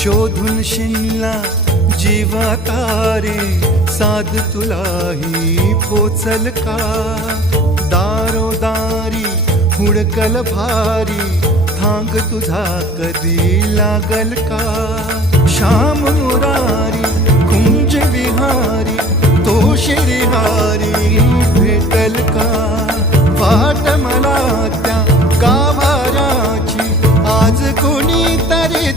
शोधून शिनला जीवा तारे, साध तुलाही पोचल का? दारोदारी हुडकल भारी, थांग तुझा कधी लागल का? श्याम मुरारी कुंज विहारी, तो शिरिहारी भेटल का? वाट मला त्या गाभाऱ्याची, आज कोणी तरी